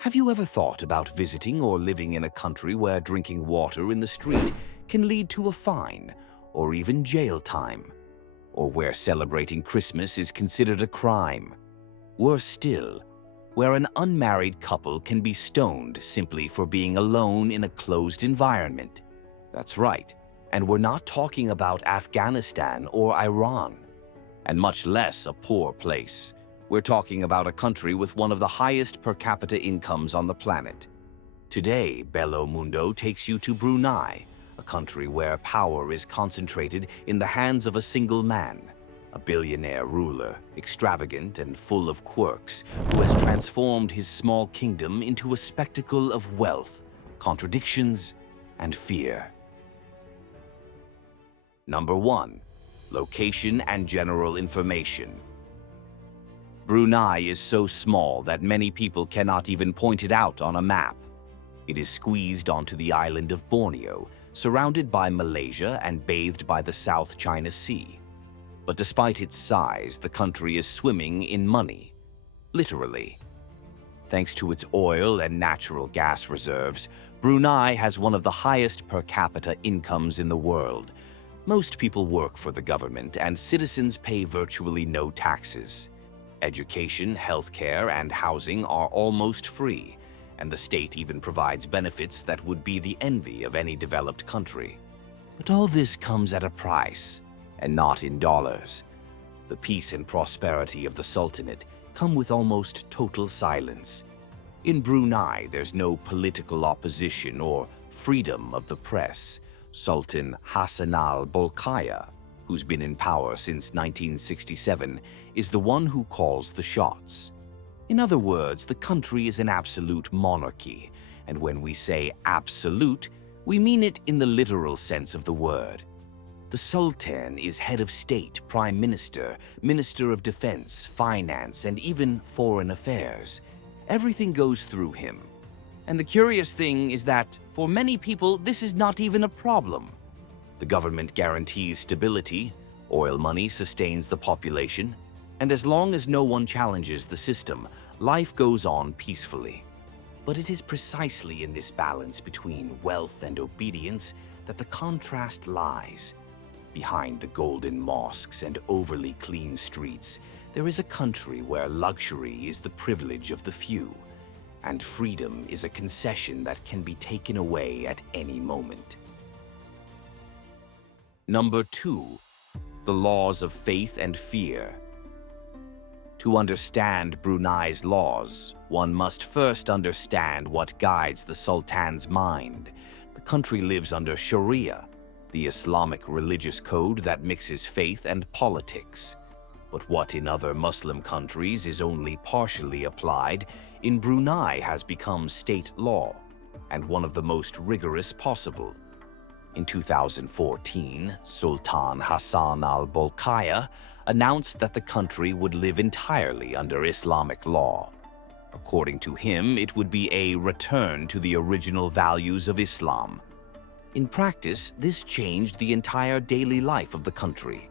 Have you ever thought about visiting or living in a country where drinking water in the street can lead to a fine or even jail time? Or where celebrating Christmas is considered a crime? Worse still, where an unmarried couple can be stoned simply for being alone in a closed environment? That's right, and we're not talking about Afghanistan or Iran, and much less a poor place. We're talking about a country with one of the highest per capita incomes on the planet. Today, Bello Mundo takes you to Brunei, a country where power is concentrated in the hands of a single man, a billionaire ruler, extravagant and full of quirks, who has transformed his small kingdom into a spectacle of wealth, contradictions, and fear. Number 1. Location and general information. Brunei is so small that many people cannot even point it out on a map. It is squeezed onto the island of Borneo, surrounded by Malaysia and bathed by the South China Sea. But despite its size, the country is swimming in money. Literally. Thanks to its oil and natural gas reserves, Brunei has one of the highest per capita incomes in the world. Most people work for the government, and citizens pay virtually no taxes. Education, healthcare, and housing are almost free, and the state even provides benefits that would be the envy of any developed country. But all this comes at a price, and not in dollars. The peace and prosperity of the Sultanate come with almost total silence. In Brunei, there's no political opposition or freedom of the press. Sultan Hassan al-Bolkiah, who's been in power since 1967, is the one who calls the shots. In other words, the country is an absolute monarchy, and when we say absolute, we mean it in the literal sense of the word. The Sultan is head of state, prime minister, minister of defense, finance, and even foreign affairs. Everything goes through him. And the curious thing is that, for many people, this is not even a problem. The government guarantees stability, oil money sustains the population, and as long as no one challenges the system, life goes on peacefully. But it is precisely in this balance between wealth and obedience that the contrast lies. Behind the golden mosques and overly clean streets, there is a country where luxury is the privilege of the few, and freedom is a concession that can be taken away at any moment. Number 2. The laws of faith and fear. To understand Brunei's laws, one must first understand what guides the Sultan's mind. The country lives under Sharia, the Islamic religious code that mixes faith and politics. But what in other Muslim countries is only partially applied, in Brunei has become state law, and one of the most rigorous possible. In 2014, Sultan Hassan al-Bolkiah announced that the country would live entirely under Islamic law. According to him, it would be a return to the original values of Islam. In practice, this changed the entire daily life of the country.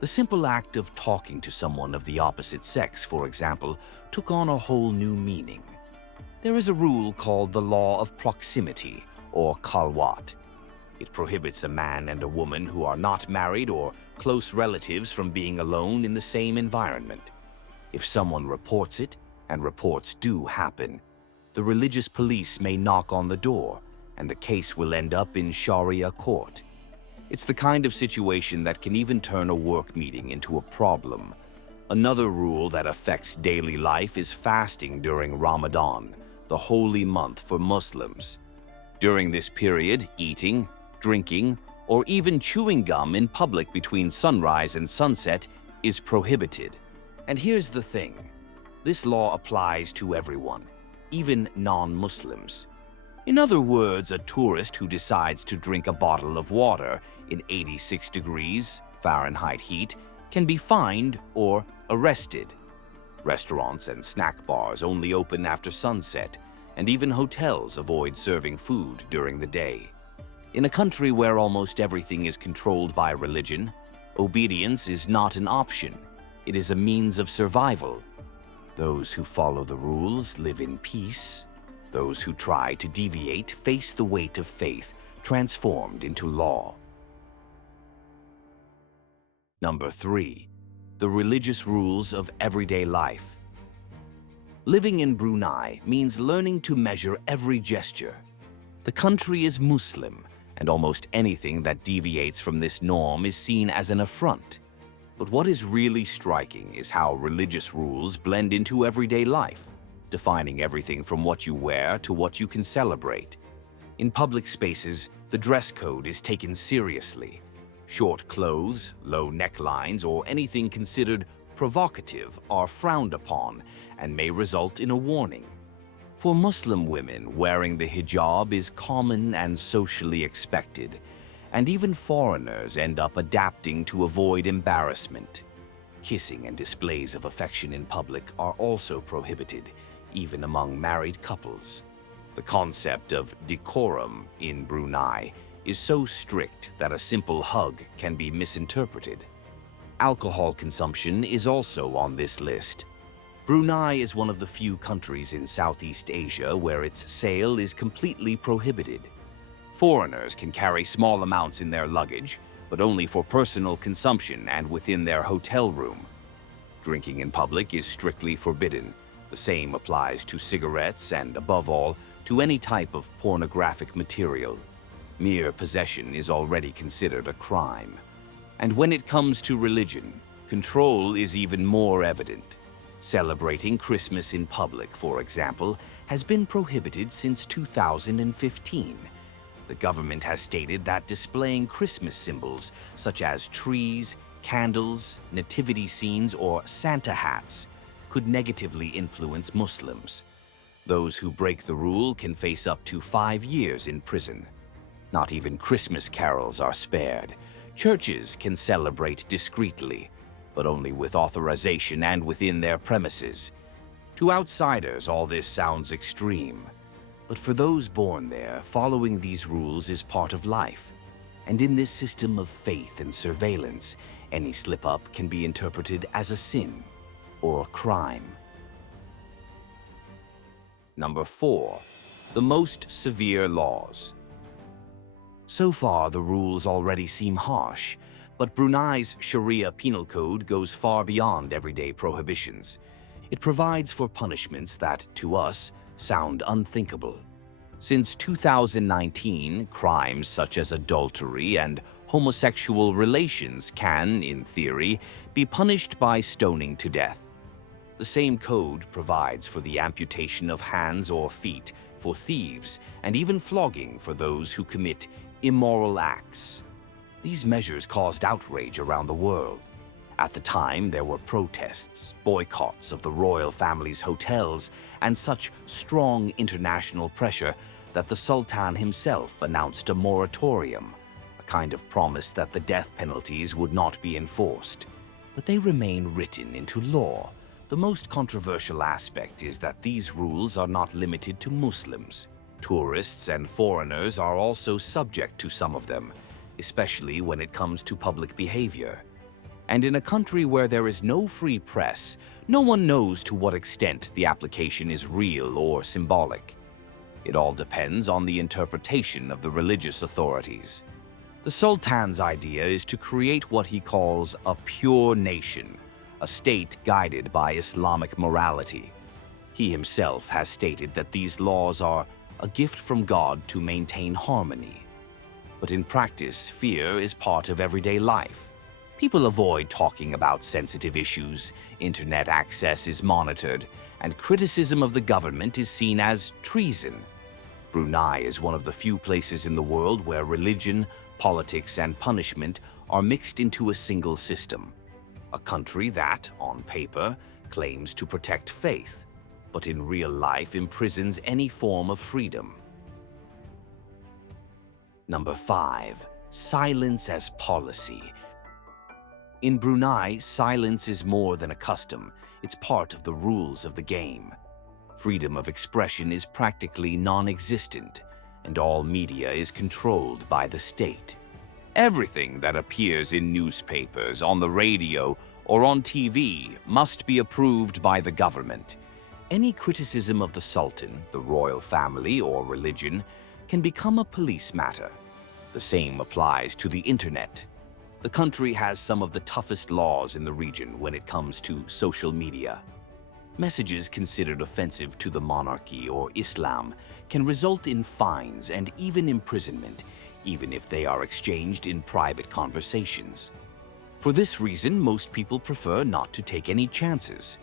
The simple act of talking to someone of the opposite sex, for example, took on a whole new meaning. There is a rule called the law of proximity, or khalwat. It prohibits a man and a woman who are not married or close relatives from being alone in the same environment. If someone reports it, and reports do happen, the religious police may knock on the door, and the case will end up in Sharia court. It's the kind of situation that can even turn a work meeting into a problem. Another rule that affects daily life is fasting during Ramadan, the holy month for Muslims. During this period, eating, drinking, or even chewing gum in public between sunrise and sunset is prohibited. And here's the thing. This law applies to everyone, even non-Muslims. In other words, a tourist who decides to drink a bottle of water in 86 degrees Fahrenheit heat can be fined or arrested. Restaurants and snack bars only open after sunset, and even hotels avoid serving food during the day. In a country where almost everything is controlled by religion, obedience is not an option. It is a means of survival. Those who follow the rules live in peace, Those who try to deviate face the weight of faith transformed into law. Number 3. The religious rules of everyday life. Living in Brunei means learning to measure every gesture. The country is Muslim, and almost anything that deviates from this norm is seen as an affront. But what is really striking is how religious rules blend into everyday life, defining everything from what you wear to what you can celebrate. In public spaces, the dress code is taken seriously. Short clothes, low necklines, or anything considered provocative are frowned upon and may result in a warning. For Muslim women, wearing the hijab is common and socially expected, and even foreigners end up adapting to avoid embarrassment. Kissing and displays of affection in public are also prohibited, even among married couples. The concept of decorum in Brunei is so strict that a simple hug can be misinterpreted. Alcohol consumption is also on this list. Brunei is one of the few countries in Southeast Asia where its sale is completely prohibited. Foreigners can carry small amounts in their luggage, but only for personal consumption and within their hotel room. Drinking in public is strictly forbidden. The same applies to cigarettes and, above all, to any type of pornographic material. Mere possession is already considered a crime. And when it comes to religion, control is even more evident. Celebrating Christmas in public, for example, has been prohibited since 2015. The government has stated that displaying Christmas symbols, such as trees, candles, nativity scenes, or Santa hats, could negatively influence Muslims. Those who break the rule can face up to 5 years in prison. Not even Christmas carols are spared. Churches can celebrate discreetly, but only with authorization and within their premises. To outsiders, all this sounds extreme. But for those born there, following these rules is part of life. And in this system of faith and surveillance, any slip-up can be interpreted as a sin or a crime. Number 4. The most severe laws. So far, the rules already seem harsh, but Brunei's Sharia penal code goes far beyond everyday prohibitions. It provides for punishments that, to us, sound unthinkable. Since 2019, crimes such as adultery and homosexual relations can, in theory, be punished by stoning to death. The same code provides for the amputation of hands or feet for thieves and even flogging for those who commit immoral acts. These measures caused outrage around the world. At the time, there were protests, boycotts of the royal family's hotels, and such strong international pressure that the Sultan himself announced a moratorium, a kind of promise that the death penalties would not be enforced. But they remain written into law. The most controversial aspect is that these rules are not limited to Muslims. Tourists and foreigners are also subject to some of them, especially when it comes to public behavior. And in a country where there is no free press, no one knows to what extent the application is real or symbolic. It all depends on the interpretation of the religious authorities. The Sultan's idea is to create what he calls a pure nation, a state guided by Islamic morality. He himself has stated that these laws are a gift from God to maintain harmony. But in practice, fear is part of everyday life. People avoid talking about sensitive issues, internet access is monitored, and criticism of the government is seen as treason. Brunei is one of the few places in the world where religion, politics, and punishment are mixed into a single system. A country that, on paper, claims to protect faith, but in real life imprisons any form of freedom. Number 5. Silence as policy. In Brunei, silence is more than a custom. It's part of the rules of the game. Freedom of expression is practically non-existent, and all media is controlled by the state. Everything that appears in newspapers, on the radio, or on TV must be approved by the government. Any criticism of the Sultan, the royal family, or religion can become a police matter. The same applies to the internet. The country has some of the toughest laws in the region when it comes to social media. Messages considered offensive to the monarchy or Islam can result in fines and even imprisonment, even if they are exchanged in private conversations. For this reason, most people prefer not to take any chances.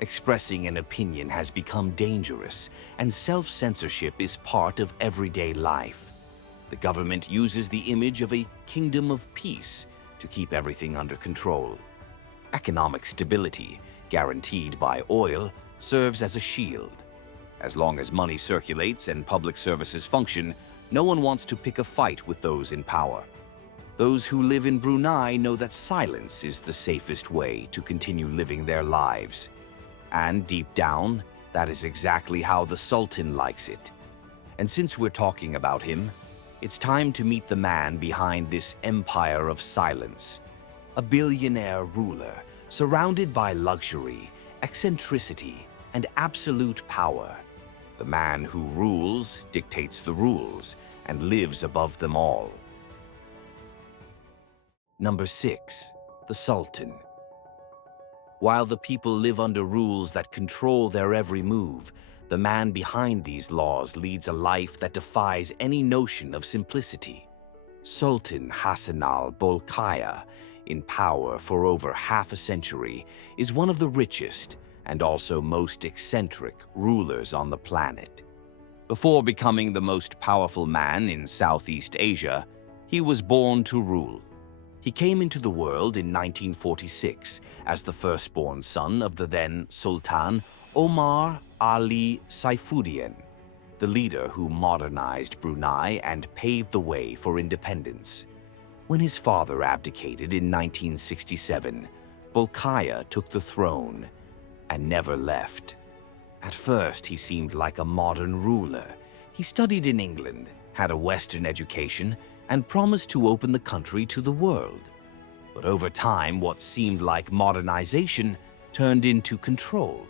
Expressing an opinion has become dangerous, and self-censorship is part of everyday life. The government uses the image of a kingdom of peace to keep everything under control. Economic stability, guaranteed by oil, serves as a shield. As long as money circulates and public services function, no one wants to pick a fight with those in power. Those who live in Brunei know that silence is the safest way to continue living their lives. And deep down, that is exactly how the Sultan likes it. And since we're talking about him, it's time to meet the man behind this empire of silence. A billionaire ruler surrounded by luxury, eccentricity, and absolute power. The man who rules, dictates the rules, and lives above them all. Number 6. The Sultan. While the people live under rules that control their every move, the man behind these laws leads a life that defies any notion of simplicity. Sultan Hassan al-Bolkiah, in power for over half a century, is one of the richest and also most eccentric rulers on the planet. Before becoming the most powerful man in Southeast Asia, he was born to rule. He came into the world in 1946 as the firstborn son of the then Sultan Omar Ali Saifuddin, the leader who modernized Brunei and paved the way for independence. When his father abdicated in 1967, Bolkiah took the throne and never left. At first, he seemed like a modern ruler. He studied in England, had a Western education, and promised to open the country to the world. But over time, what seemed like modernization turned into control.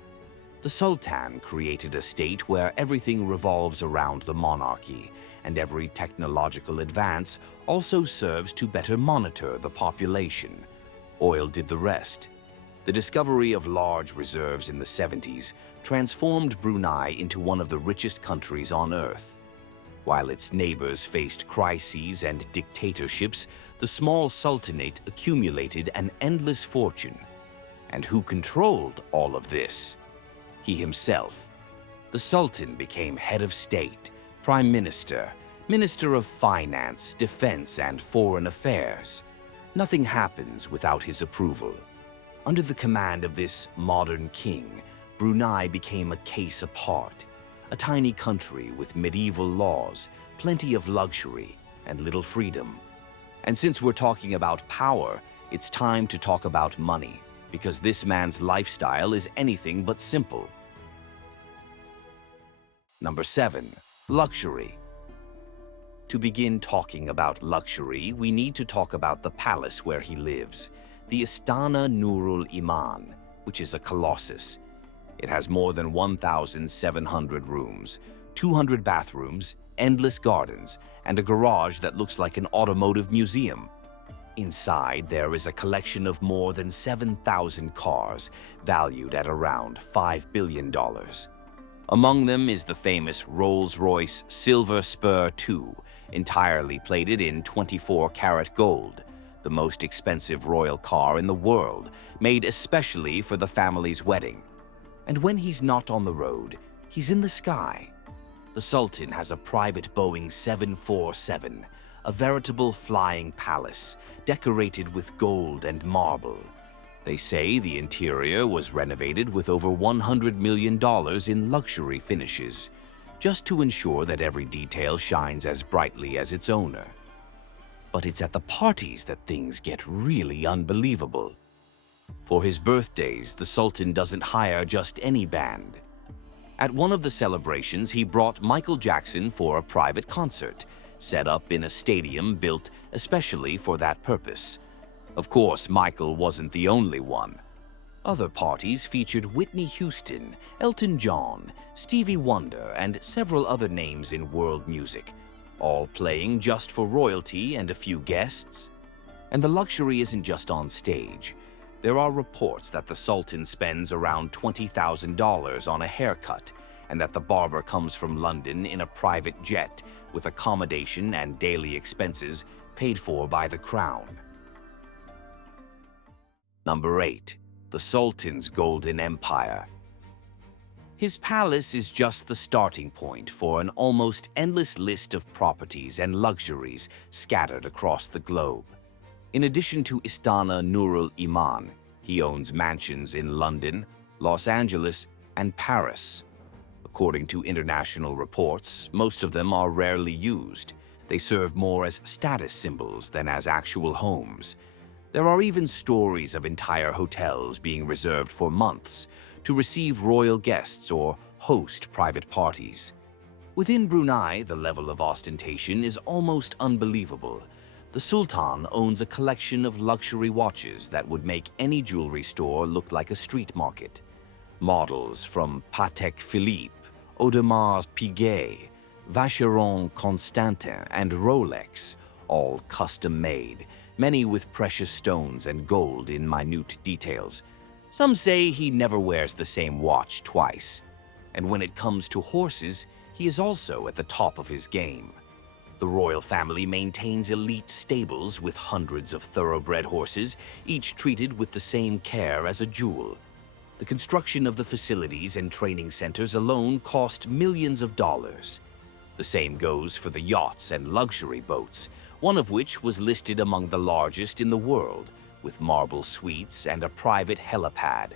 The Sultan created a state where everything revolves around the monarchy, and every technological advance also serves to better monitor the population. Oil did the rest. The discovery of large reserves in the 70s transformed Brunei into one of the richest countries on Earth. While its neighbors faced crises and dictatorships, the small sultanate accumulated an endless fortune. And who controlled all of this? He himself. The Sultan became head of state, prime minister, minister of finance, defense, and foreign affairs. Nothing happens without his approval. Under the command of this modern king, Brunei became a case apart. A tiny country with medieval laws, plenty of luxury, and little freedom. And since we're talking about power, it's time to talk about money, because this man's lifestyle is anything but simple. Number 7. Luxury. To begin talking about luxury, we need to talk about the palace where he lives, the Istana Nurul Iman, which is a colossus. It has more than 1,700 rooms, 200 bathrooms, endless gardens, and a garage that looks like an automotive museum. Inside, there is a collection of more than 7,000 cars, valued at around $5 billion. Among them is the famous Rolls-Royce Silver Spur 2, entirely plated in 24-karat gold, the most expensive royal car in the world, made especially for the family's wedding. And when he's not on the road, he's in the sky. The Sultan has a private Boeing 747, a veritable flying palace, decorated with gold and marble. They say the interior was renovated with over $100 million in luxury finishes, just to ensure that every detail shines as brightly as its owner. But it's at the parties that things get really unbelievable. For his birthdays, the Sultan doesn't hire just any band. At one of the celebrations, he brought Michael Jackson for a private concert, set up in a stadium built especially for that purpose. Of course, Michael wasn't the only one. Other parties featured Whitney Houston, Elton John, Stevie Wonder, and several other names in world music, all playing just for royalty and a few guests. And the luxury isn't just on stage. There are reports that the Sultan spends around $20,000 on a haircut, and that the barber comes from London in a private jet with accommodation and daily expenses paid for by the crown. Number 8. The Sultan's Golden Empire. His palace is just the starting point for an almost endless list of properties and luxuries scattered across the globe. In addition to Istana Nurul Iman, he owns mansions in London, Los Angeles, and Paris. According to international reports, most of them are rarely used. They serve more as status symbols than as actual homes. There are even stories of entire hotels being reserved for months to receive royal guests or host private parties. Within Brunei, the level of ostentation is almost unbelievable. The Sultan owns a collection of luxury watches that would make any jewelry store look like a street market. Models from Patek Philippe, Audemars Piguet, Vacheron Constantin, and Rolex, all custom-made, many with precious stones and gold in minute details. Some say he never wears the same watch twice. And when it comes to horses, he is also at the top of his game. The royal family maintains elite stables with hundreds of thoroughbred horses, each treated with the same care as a jewel. The construction of the facilities and training centers alone cost millions of dollars. The same goes for the yachts and luxury boats, one of which was listed among the largest in the world, with marble suites and a private helipad.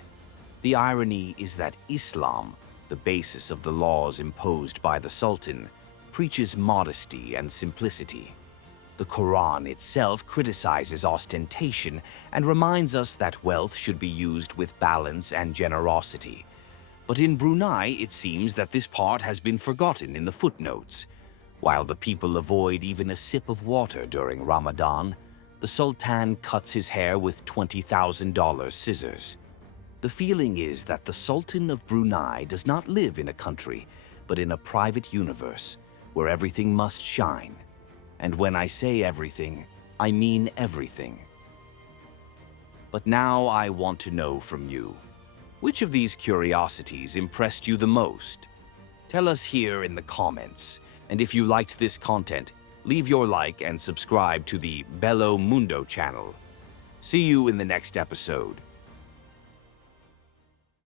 The irony is that Islam, the basis of the laws imposed by the Sultan, preaches modesty and simplicity. The Quran itself criticizes ostentation and reminds us that wealth should be used with balance and generosity. But in Brunei, it seems that this part has been forgotten in the footnotes. While the people avoid even a sip of water during Ramadan, the Sultan cuts his hair with $20,000 scissors. The feeling is that the Sultan of Brunei does not live in a country, but in a private universe, where everything must shine. And when I say everything, I mean everything. But now I want to know from you, which of these curiosities impressed you the most? Tell us here in the comments, and if you liked this content, leave your like and subscribe to the Bello Mundo channel. See you in the next episode.